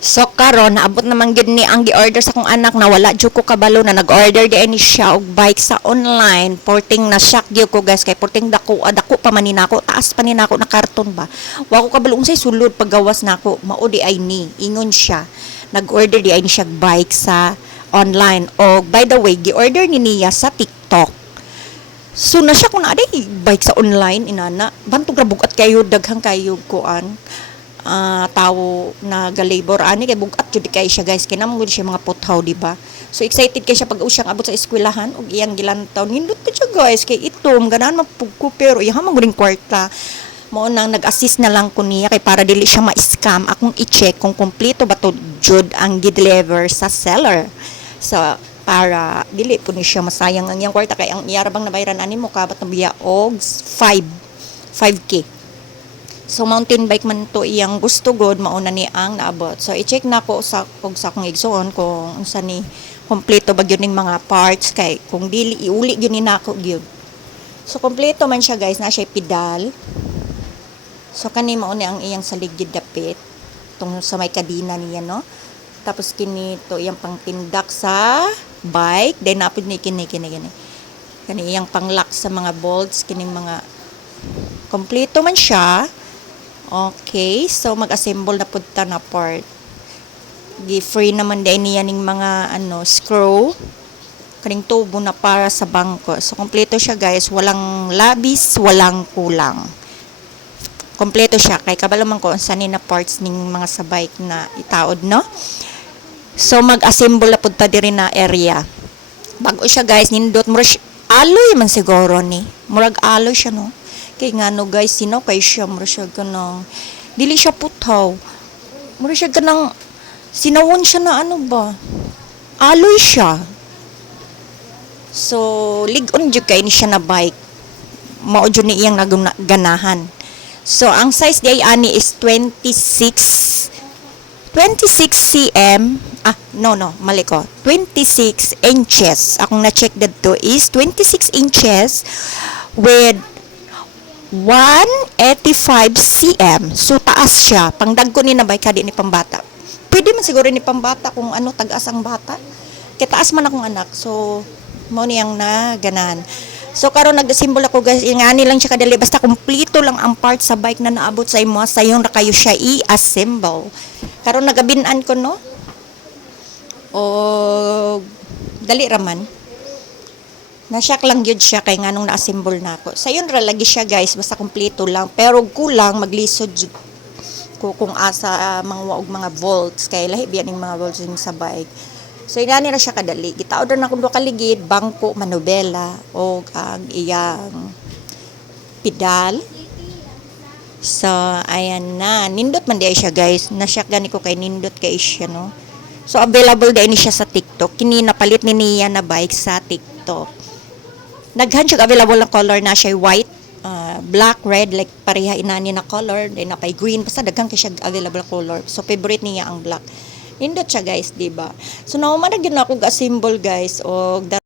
So karon naabot naman gid ni ang gi-order sa kong anak na wala jud ko kabalo na nag-order di ni siya og bike sa online. Porting na shock gyud ko guys kay porting dako pa man ni nako, taas pa ni nako na karton ba. Wa ko kabalo unsay sulod paggawas nako, mao di ay ni ingon siya. Nag-order di ay ni siya bike sa online. Og by the way, gi-order ni niya sa TikTok. So na siya kung na bike sa online inana. Bantog ra bugat kayo daghang kayo kuan. Tao na galabor ani kay bugat jud kay siya guys kay namon siya mga puthaw di ba. So excited kay siya pag usyang abot sa eskwelahan ug iyang gilantaw nindot ka siya guys kay itom ganahan mapugko pero iyang maguring kwarta mo nang nag-assist na lang ko niya kay para dili siya ma-scam akong i-check kung kumpleto ba to jud ang gi-deliver sa seller. So para dili po ni siya masayang ang iyang kwarta kay ang iyarabang nabayaran ani mo kabat na biya og 5k. So mountain bike man to iyang gusto god mauna ni ang naabot. So i-check na ko sa akong igsoon kung unsa ni kompleto ba gyud ning mga parts kay kung dili iuli gyud ni nako gyud. So kompleto man siya guys, na siya pedal. So kani mao ni ang iyang saligid dapit tung sa may kadina niya no. Tapos kini to iyang pangtindak sa bike, then napud ni kini. Kani iyang panglock sa mga bolts kining mga kompleto man siya. Okay, so mag-assemble na pud ta na part. Gi-free naman din niya ning mga screw. Kaning tubo na para sa bangko. So kompleto siya guys, walang labis, walang kulang. Kompleto siya kay kabalo man ko unsa ni na parts ning mga sa bike na itaod no. So mag-assemble na pud ta diri na area. Bago siya guys, nindot mo aloy man siguro ni. Murag aloy siya no. Kay ngano guys, sino kay siya mura siya ganang dili siya puthaw. Mura siya ganang sinawon siya na ano ba? Aloy siya. So lig-on jud kay ni siya na bike. Mao jud ni iyang ganahan. So ang size di ay ani is 26 cm. Mali ko. 26 inches. Akong na-check dito is 26 inches with 185 cm. So taas siya. Pangdagko ni na bike kadi ni pambata. Pwede man siguro ni pambata kung tagas ang bata. Kay taas man akong anak. So mo niyang na ganan. So karon nag-symbol ako guys, ingani lang siya kadali basta kumpleto lang ang part sa bike na naabot sa imo sayon ra kayo siya i-assemble. Karon nagabin-an ko no. O dali raman. Na-shock lang yun siya kay nganong na-assemble na ako. Sayon ra lagi siya guys, basta kumpleto lang. Pero kulang maglisod ko kung asa mga volts. Kay lahi biyan yung mga volts yung sa bike. So inani ra siya kadali. Gitaod na kundo kaligid, bangko, manobela, o ang iyang pedal. So ayan na. Nindot man di siya guys. Na-shock gani ko kay nindot kay siya no. So available din siya sa TikTok. Kini napalit ni niya na bike sa TikTok. Naghan siya available na color na siya white, black, red, like pareha inani na color, then napay green, basta daghang siya available color. So favorite niya ang black. Nindot siya guys, di ba? So nauman na gyud ako ga-symbol guys og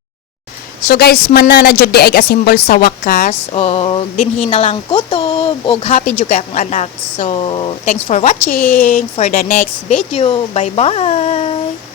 so guys, manana jud di ay ga-symbol sa wakas og dinhi na lang kutob og happy jud kay akong anak. So thanks for watching for the next video. Bye-bye.